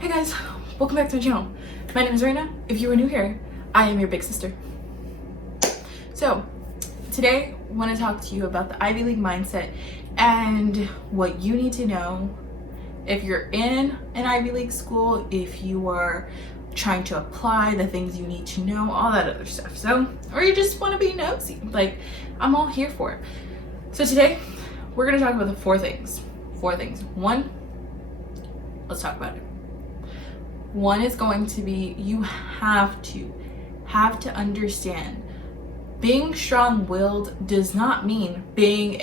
Hey guys, welcome back to my channel. My name is Reyna. If you are new here, I am your big sister. So today I want to talk to you about the Ivy League mindset and what you need to know if you're in an Ivy League school, if you are trying to apply, the things you need to know, all that other stuff. So, or you just want to be nosy, like I'm all here for it. So today we're going to talk about the four things. One, let's talk about it. One is going to be, you have to understand, being strong-willed does not mean being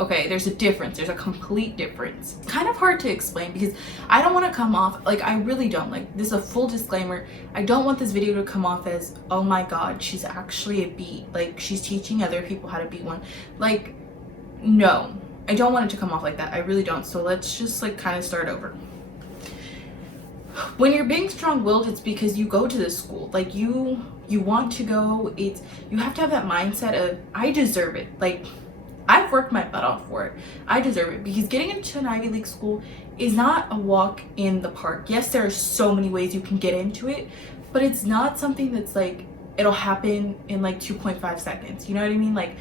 okay, there's a difference. There's a complete difference. It's kind of hard to explain because I don't want to come off, like, I really don't. Like, this is a full disclaimer. I don't want this video to come off as, oh my god, she's actually a beat. Like, she's teaching other people how to beat one. Like, no. I don't want it to come off like that. I really don't. So let's just, like, kind of start over. When you're being strong-willed, it's because you go to this school. Like, you want to go. You have to have that mindset of, I deserve it. Like, I've worked my butt off for it. I deserve it. Because getting into an Ivy League school is not a walk in the park. Yes, there are so many ways you can get into it, but it's not something that's like, it'll happen in like 2.5 seconds. You know what I mean? Like,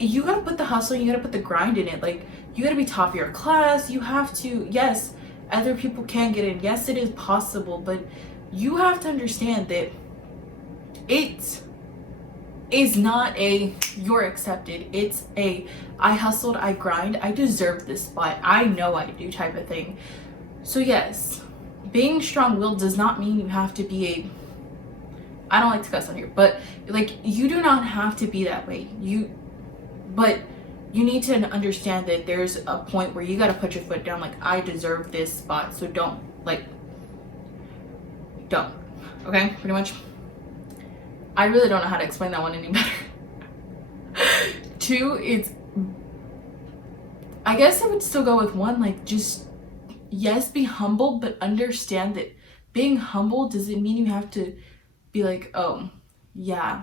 you gotta put the hustle, you gotta put the grind in it. Like, you gotta be top of your class. You have to, yes, other people can get in. Yes, it is possible, but you have to understand that it is not a you're accepted. It's a I hustled, I grind, I deserve this spot, I know I do type of thing. So yes, being strong-willed does not mean you have to be I don't like to cuss on here, but like, you do not have to be that way. But you need to understand that there's a point where you got to put your foot down. Like, I deserve this spot, so don't, okay, pretty much. I really don't know how to explain that one any better. Two, I guess I would still go with one, like, just, yes, be humble, but understand that being humble doesn't mean you have to be like, oh, yeah,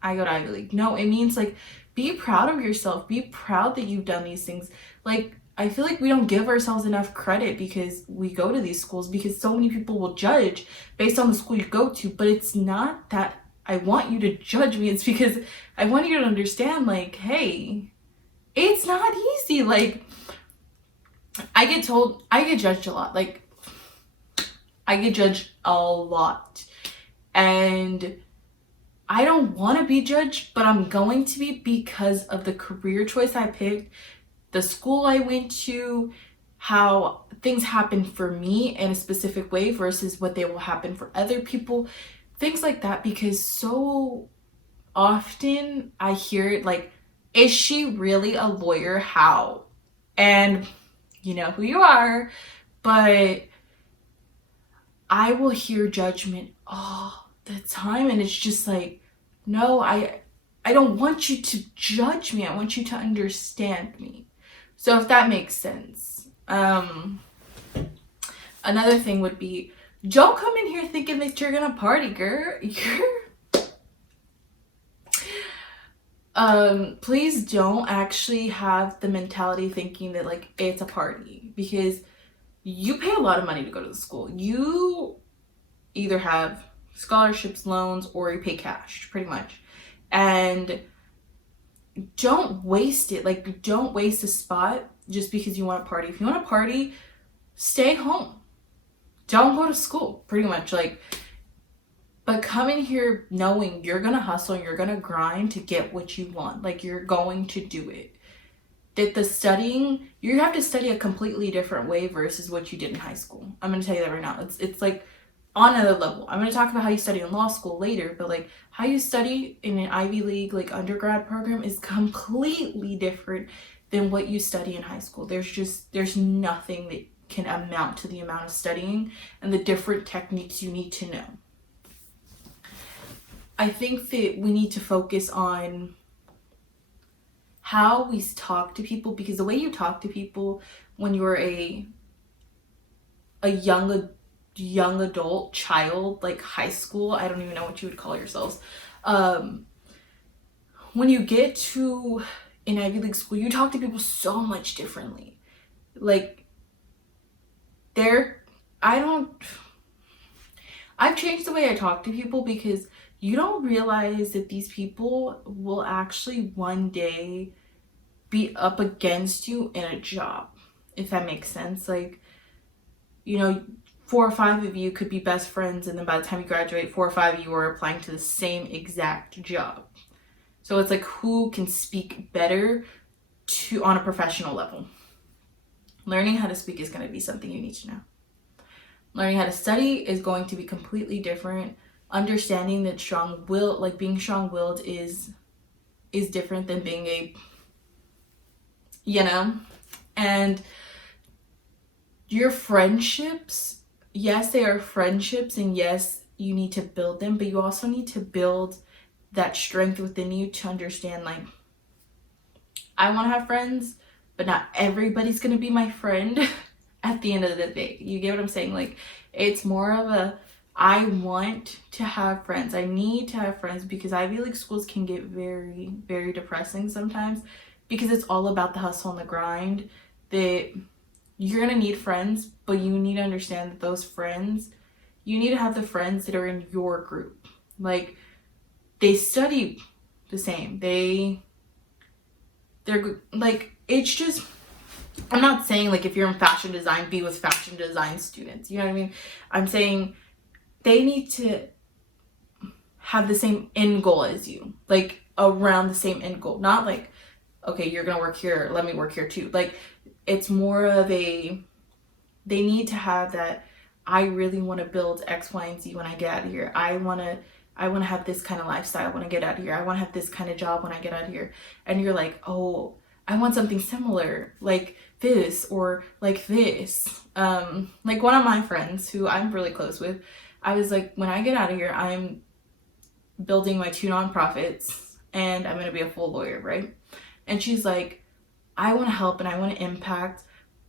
I go to Ivy League. No, it means, like, be proud of yourself. Be proud that you've done these things. Like, I feel like we don't give ourselves enough credit because we go to these schools, because so many people will judge based on the school you go to. But it's not that I want you to judge me. It's because I want you to understand, like, hey, it's not easy. Like, I get judged a lot. Like, I get judged a lot. And I don't want to be judged, but I'm going to be because of the career choice I picked, the school I went to, how things happen for me in a specific way versus what they will happen for other people, things like that. Because so often I hear it like, is she really a lawyer? How? And you know who you are, but I will hear judgment all the time, and it's just like, no, I don't want you to judge me. I want you to understand me. So if that makes sense. Another thing would be, don't come in here thinking that you're gonna party, girl. Please don't actually have the mentality thinking that, like, it's a party, because you pay a lot of money to go to the school. You either have scholarships, loans, or you pay cash, pretty much. And don't waste it. Like, don't waste a spot just because you want to party. If you want to party, stay home. Don't go to school, pretty much. Like, but come in here knowing you're gonna hustle and you're gonna grind to get what you want. Like, you're going to do it. That the studying, you have to study a completely different way versus what you did in high school. I'm gonna tell you that right now. It's like on another level. I'm going to talk about how you study in law school later, but like how you study in an Ivy League like undergrad program is completely different than what you study in high school. There's nothing that can amount to the amount of studying and the different techniques you need to know. I think that we need to focus on how we talk to people, because the way you talk to people when you're a young adult, child, like high school, I don't even know what you would call yourselves, when you get to an Ivy League school, you talk to people so much differently. Like, I've changed the way I talk to people because you don't realize that these people will actually one day be up against you in a job, if that makes sense. Like, you know, 4 or 5 of you could be best friends, and then by the time you graduate, 4 or 5 of you are applying to the same exact job. So it's like, who can speak better to on a professional level? Learning how to speak is going to be something you need to know. Learning how to study is going to be completely different. Understanding that being strong-willed is different than being and your friendships, yes, they are friendships, and yes, you need to build them, but you also need to build that strength within you to understand, like, I want to have friends, but not everybody's going to be my friend at the end of the day. You get what I'm saying? Like, it's more of I want to have friends. I need to have friends, because Ivy League schools can get very, very depressing sometimes, because it's all about the hustle and the grind. That you're going to need friends, but you need to understand that those friends, you need to have the friends that are in your group. Like, they study the same. They're like, it's just, I'm not saying like if you're in fashion design, be with fashion design students. You know what I mean? I'm saying they need to have the same end goal as you, like around the same end goal. Not like, okay, you're gonna work here, let me work here too. Like, it's more of they need to have that, I really want to build X, Y, and Z when I get out of here. I want to have this kind of lifestyle when I get out of here. I want to have this kind of job when I get out of here. And you're like, oh, I want something similar, like this or like this. Like one of my friends who I'm really close with, I was like, when I get out of here, I'm building my 2 nonprofits and I'm going to be a full lawyer, right? And she's like, I want to help and I want to impact,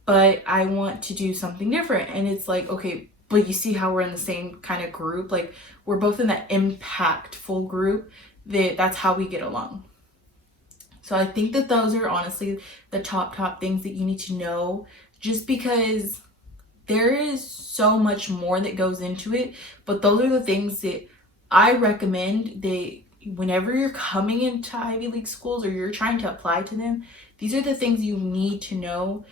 but I want to do something different. And it's like, okay, but you see how we're in the same kind of group? Like, we're both in that impactful group, that's how we get along. So I think that those are honestly the top things that you need to know, just because there is so much more that goes into it. But those are the things that I recommend that whenever you're coming into Ivy League schools or you're trying to apply to them, these are the things you need to know,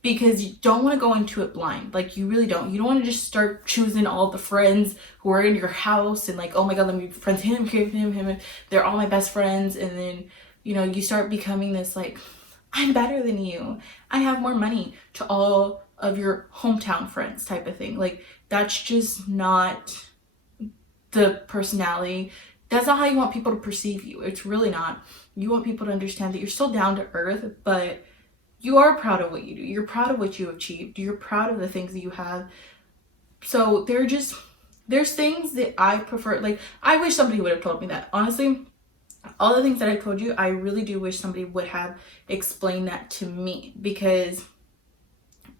because you don't want to go into it blind. Like, you really don't. You don't want to just start choosing all the friends who are in your house and like, oh my God, let me be friends with him. They're all my best friends. And then, you start becoming this like, I'm better than you. I have more money to all of your hometown friends type of thing. Like, that's just not the personality. That's not how you want people to perceive you. It's really not. You want people to understand that you're still down to earth, but you are proud of what you do. You're proud of what you achieved. You're proud of the things that you have. So there's things that I prefer. Like, I wish somebody would have told me that. Honestly, all the things that I told you, I really do wish somebody would have explained that to me, because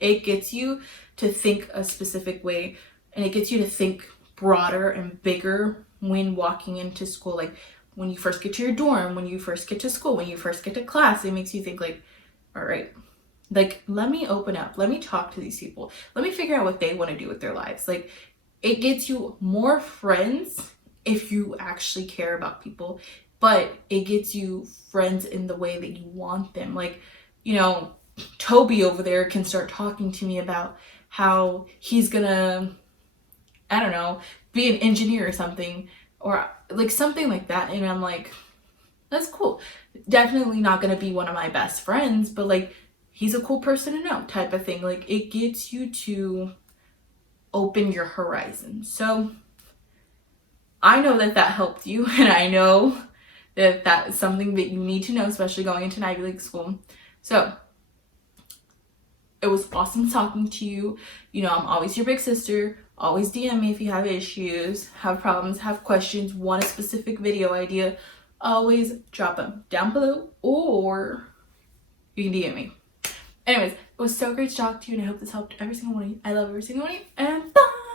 it gets you to think a specific way, and it gets you to think broader and bigger when walking into school. Like, when you first get to your dorm, when you first get to school, when you first get to class, it makes you think like, all right, like, let me open up, let me talk to these people, let me figure out what they want to do with their lives. Like, it gets you more friends if you actually care about people, but it gets you friends in the way that you want them. Like, Toby over there can start talking to me about how he's gonna, I don't know, be an engineer or something, or like something like that. And I'm like, that's cool. Definitely not gonna be one of my best friends, but like, he's a cool person to know type of thing. Like, it gets you to open your horizon. So I know that helped you, and I know that that's something that you need to know, especially going into an Ivy League school. So it was awesome talking to you. I'm always your big sister. Always DM me if you have issues, have problems, have questions, want a specific video idea. Always drop them down below, or you can DM me. Anyways, it was so great to talk to you, and I hope this helped every single one of you. I love every single one of you, and